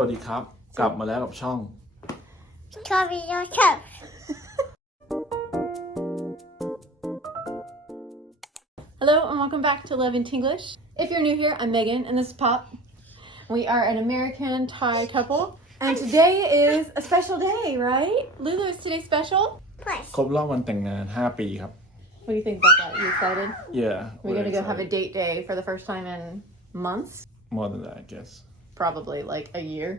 วัสดีครับกลับมาแล้วกับช่อง Hello and welcome back to Love and Tinglish. If you're new here, I'm Megan and this is Pop. We are an American Thai couple and today is a special day, right? Lulu, is today special? ครบรอบวันแต่งงาน5 ปีครับ What do you think about that? You excited? Yeah We're gonna go have a date day for the first time in months? more than that I guess Probably like a year.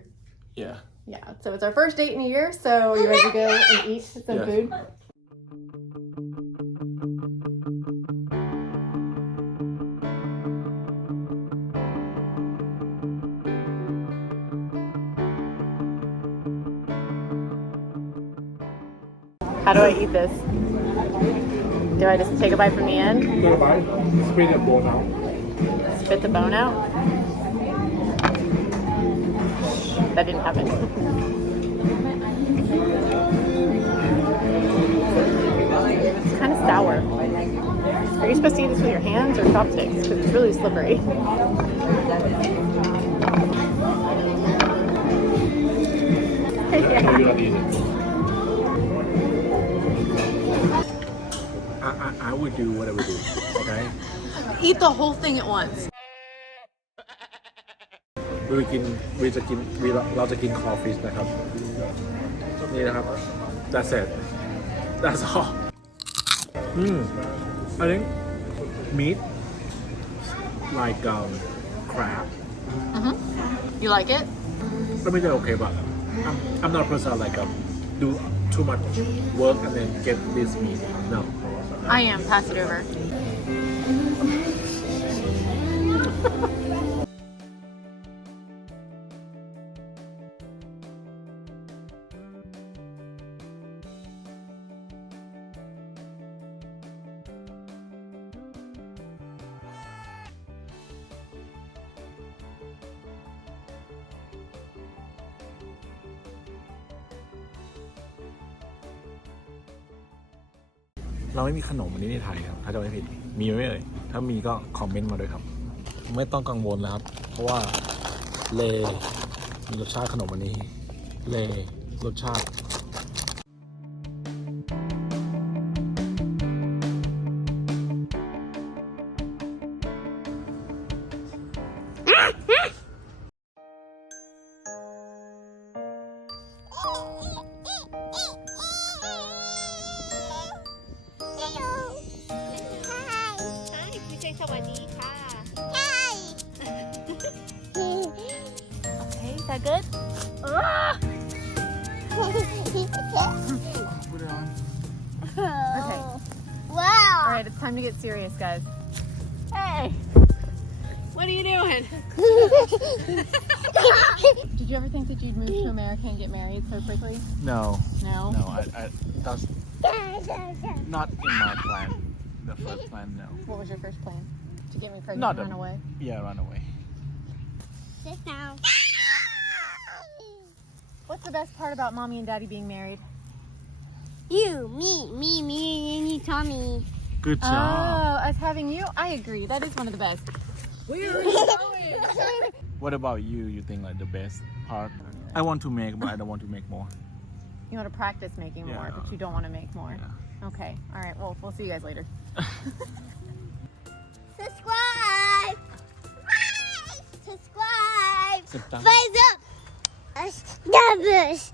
yeah Yeah, so it's our first date in a year, so are you ready to go and eat some food? How do I eat this? Do I just take a bite from the end? Take a bite spit the bone out Spit the bone out? That didn't happen. It's kind of sour. Are you supposed to eat this with your hands or chopsticks? Because it's really slippery. Maybe not eat it I would do what I would do okay Eat the whole thing at once. เราจะกิน crawfish นะครับนี่นะครับ that's it that's all I think meat like crab You like it? I mean they're okay but I'm not a person like do too much work and then get this meat no I am. Pass it over.เราไม่มีขนมอันนี้ในไทยครับถ้าจะไม่ผิดมีไหมเอ่ยถ้ามีก็คอมเมนต์มาด้วยครับไม่ต้องกังวลแล้วครับเพราะว่าเลมีรสชาติขนมอันนี้เลรสชาติOkay, is that good? Put it on. Okay. Wow. All right, it's time to get serious, guys. Hey, what are you doing? Did you ever think that you'd move to America and get married so quickly? No No? no I that's not in my plan the first plan no What was your first plan? To get me pregnant Not and run a- away? yeah run away Sit down. What's the best part about mommy and daddy being married? You, me, and you, Tommy. good job Oh, us having you? I agree. That is one of the best. Where are you going? what about you think like the best part I want to make but I don't want to make more You want to practice making more, Yeah. but you don't want to make more. Yeah. Okay. All right. Well, we'll see you guys later. Subscribe. Subscribe. Subscribe. Thumbs up. Numbers.